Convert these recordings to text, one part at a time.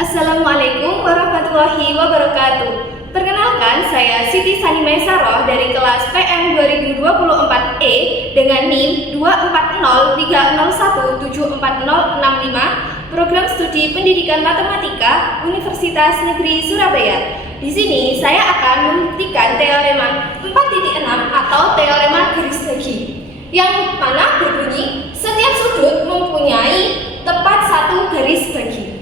Assalamualaikum warahmatullahi wabarakatuh. Perkenalkan, saya Siti Sani Maisaroh dari kelas PM 2024E dengan NIM 24030174065, Program Studi Pendidikan Matematika Universitas Negeri Surabaya. Di sini saya akan membuktikan teorema 4.6 atau teorema garis bagi, yang mana berbunyi setiap sudut mempunyai tepat satu garis bagi.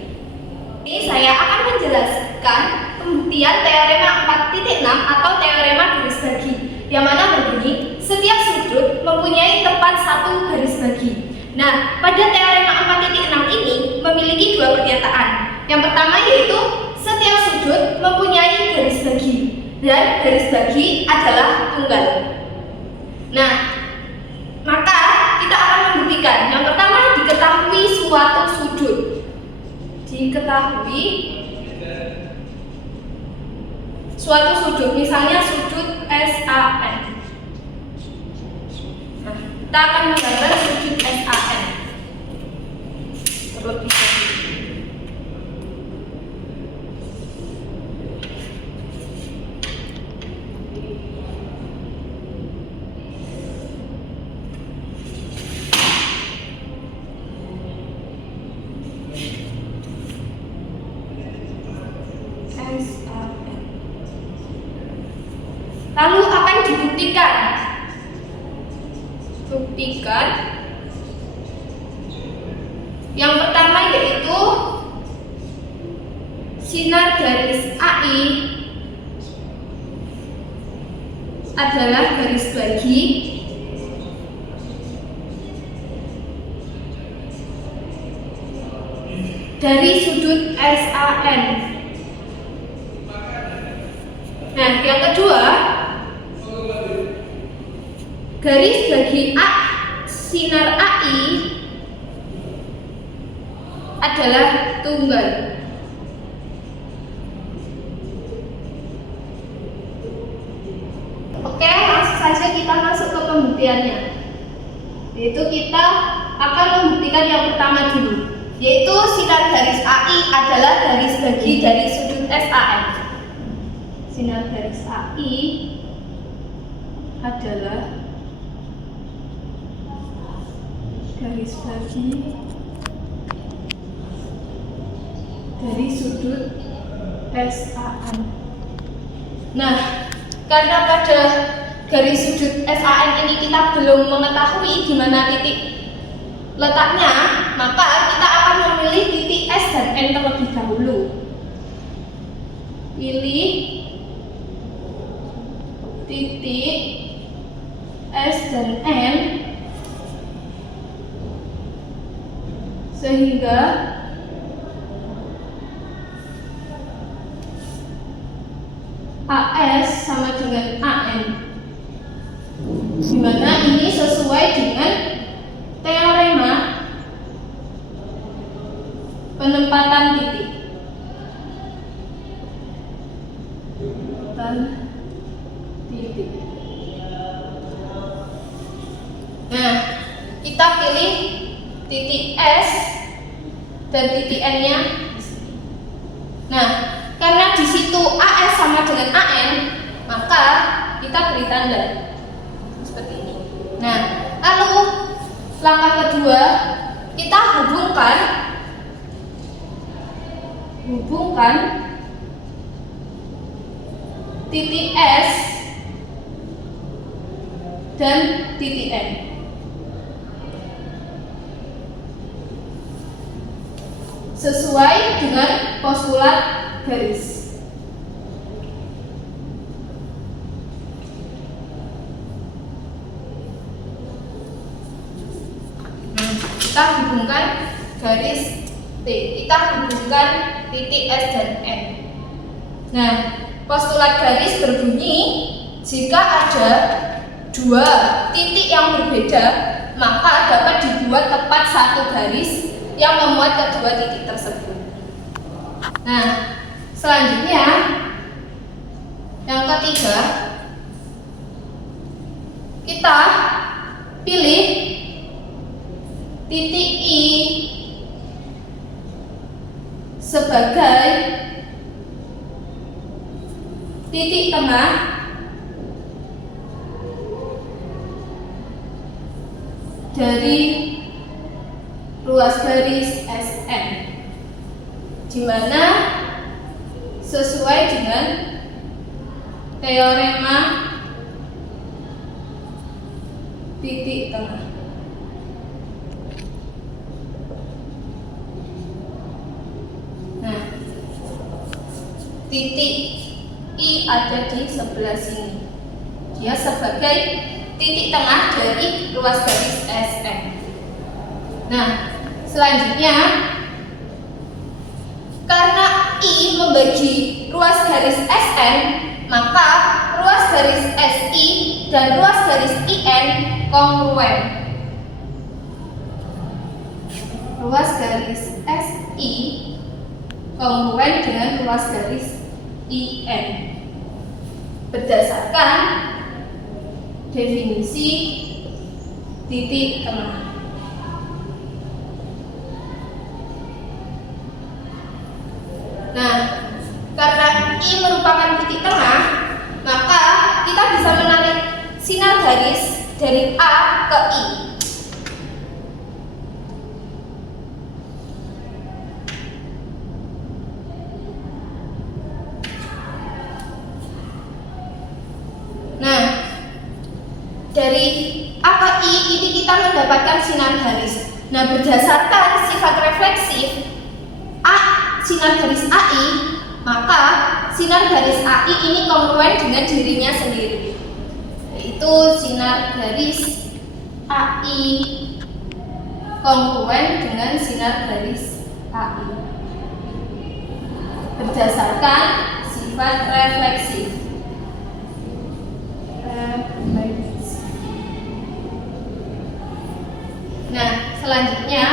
Ini saya akan menjelaskan pembuktian teorema 4.6 atau teorema garis bagi, yang mana berbunyi setiap sudut mempunyai tepat satu garis bagi. Nah, pada teorema 4.6 ini memiliki dua pernyataan. Yang pertama yaitu setiap sudut mempunyai garis bagi, dan garis bagi adalah tunggal. Nah, maka kita akan membuktikan. Yang pertama, diketahui suatu sudut. Diketahui suatu sudut, misalnya sudut SAN. Nah, kita akan menggambar sudut SAN. Terlebih dahulu. Lalu akan dibuktikan. Yang pertama yaitu sinar garis AI adalah garis bagi dari sudut SAN. Nah, yang kedua, garis bagi sinar AI adalah tunggal. Oke, langsung saja kita masuk ke pembuktiannya. Yaitu kita akan membuktikan yang pertama dulu, yaitu sinar garis AI adalah garis bagi dari sudut SAN. Sinar garis AI adalah garis bagi dari sudut SAN. Nah, karena pada garis sudut SAN ini kita belum mengetahui di mana titik letaknya, maka kita akan memilih titik S dan N terlebih dahulu. Pilih titik S dan N sehingga AS sama dengan AN, di mana ini sesuai dengan teorema penempatan titik. Nah, kita pilih titik S dan titik N-nya. Nah, karena di situ AS sama dengan AN, maka kita beri tanda seperti ini. Nah, lalu langkah kedua, kita hubungkan titik S dan titik N. Sesuai dengan postulat garis. Kita hubungkan garis T. Kita hubungkan titik S dan N. Nah, postulat garis berbunyi jika ada dua titik yang berbeda, maka dapat dibuat tepat satu garis yang memuat kedua titik tersebut. Nah, selanjutnya yang ketiga, kita pilih titik I sebagai titik tengah dari ruas garis SM, di mana sesuai dengan teorema titik tengah. Nah, titik I ada di sebelah sini. Dia sebagai titik tengah dari ruas garis SM. Nah, selanjutnya, karena I membagi ruas garis SM, maka ruas garis SI dan ruas garis IN kongruen. Ruas garis SI kongruen dengan ruas garis IN berdasarkan definisi titik tengah. Nah, karena I merupakan titik tengah, maka kita bisa menarik sinar garis dari A ke I. Nah, dari A ke I ini kita mendapatkan sinar garis. Nah, berdasarkan sifat refleksif sinar garis AI, maka sinar garis AI ini kongruen dengan dirinya sendiri, yaitu sinar garis AI kongruen dengan sinar garis AI berdasarkan sifat refleksif. Nah, selanjutnya,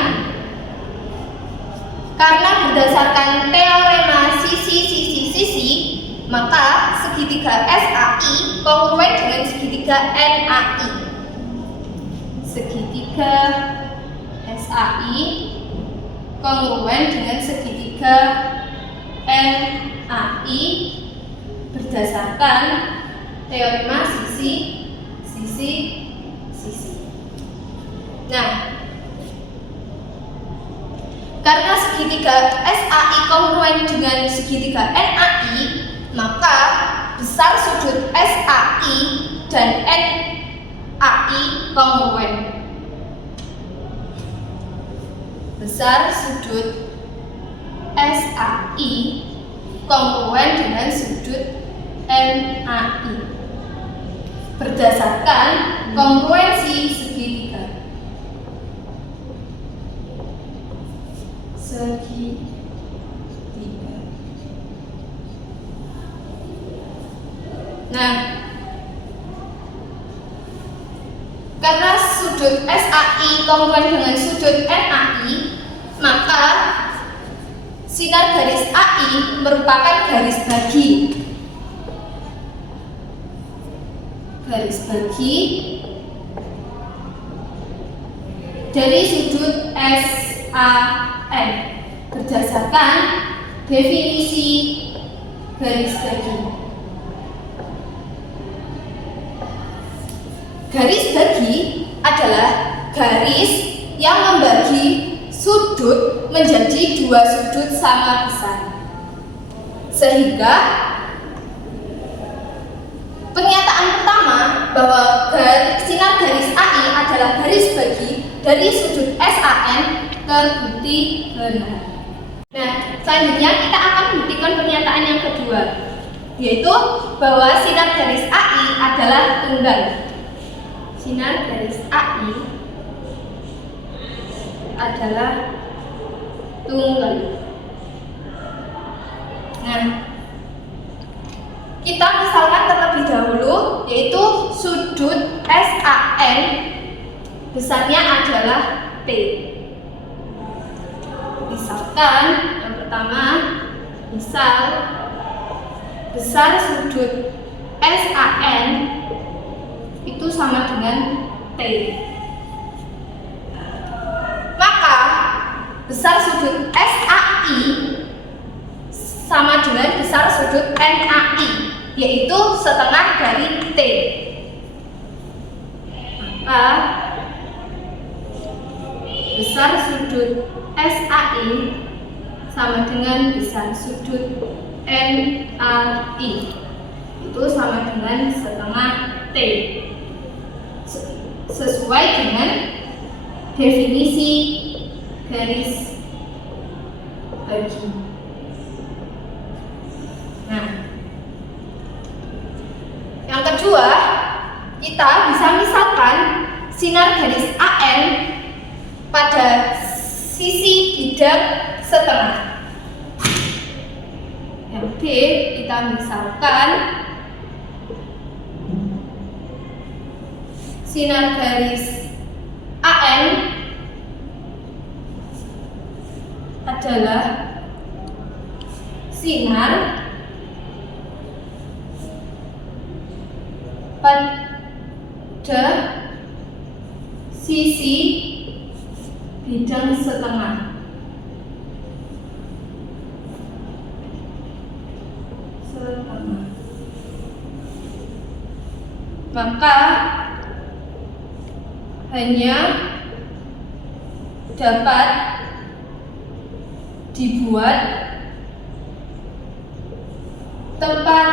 karena berdasarkan teorema sisi, maka segitiga SAI kongruen dengan segitiga NAI. Segitiga SAI kongruen dengan segitiga NAI berdasarkan teorema sisi. Nah, karena segitiga SAI kongruen dengan segitiga NAI, maka besar sudut SAI dan NAI kongruen. Besar sudut SAI kongruen dengan sudut NAI berdasarkan kongruensi segitiga. Nah, karena sudut SAI kongruen dengan sudut NAI, maka sinar garis AI merupakan garis bagi. Garis bagi dari sudut SAN berdasarkan definisi garis bagi. Garis bagi adalah garis yang membagi sudut menjadi dua sudut sama besar, sehingga pernyataan pertama bahwa sinar garis AI adalah garis bagi dari sudut SAN terbukti benar. Nah, selanjutnya kita akan membuktikan pernyataan yang kedua, yaitu bahwa sinar garis AI adalah tunggal. Sinar garis AI adalah tunggal. Nah, kita misalkan terlebih dahulu, yaitu sudut SAN besarnya adalah T. Misalkan yang pertama, misal besar sudut SAN itu sama dengan T. besar sudut SAI sama dengan besar sudut NAI, yaitu setengah dari T. Maka besar sudut SAI sama dengan besar sudut NAI, itu sama dengan setengah T, sesuai dengan definisi garis bagi. Nah, yang kedua, kita bisa misalkan sinar garis AN pada sisi bidang setengah. Yang B, kita misalkan sinar garis AN adalah sinar pada sisi bidang setengah. Maka hanya dapat dibuat tepat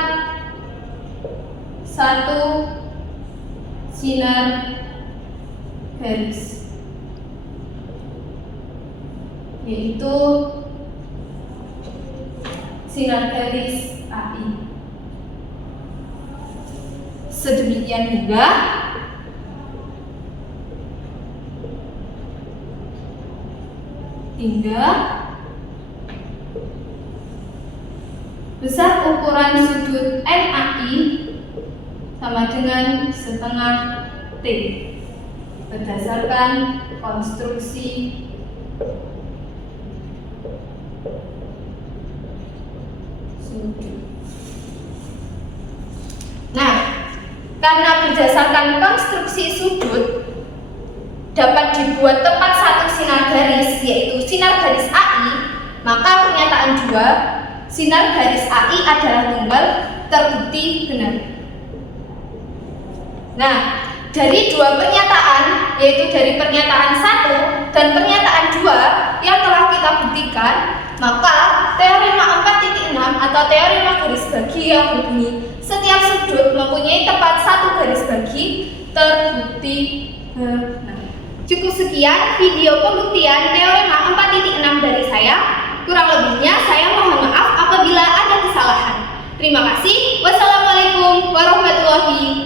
satu sinar garis, yaitu sinar garis AI. Sedemikian hingga besar ukuran sudut NAI sama dengan setengah T berdasarkan konstruksi sudut. Nah, karena berdasarkan konstruksi sudut dapat dibuat tepat satu sinar garis, yaitu sinar garis AI, maka pernyataan 2, sinar garis AI adalah tunggal, terbukti benar. Nah, dari dua pernyataan, yaitu dari pernyataan 1 dan pernyataan 2 yang telah kita buktikan, maka teorema 4.6 atau teorema garis bagi yang berbunyi setiap sudut mempunyai tepat satu garis bagi terbukti benar. Cukup sekian video pembuktian teorema 4.6 dari saya. Kurang lebihnya saya mohon maaf apabila ada kesalahan. Terima kasih. Wassalamualaikum warahmatullahi wabarakatuh.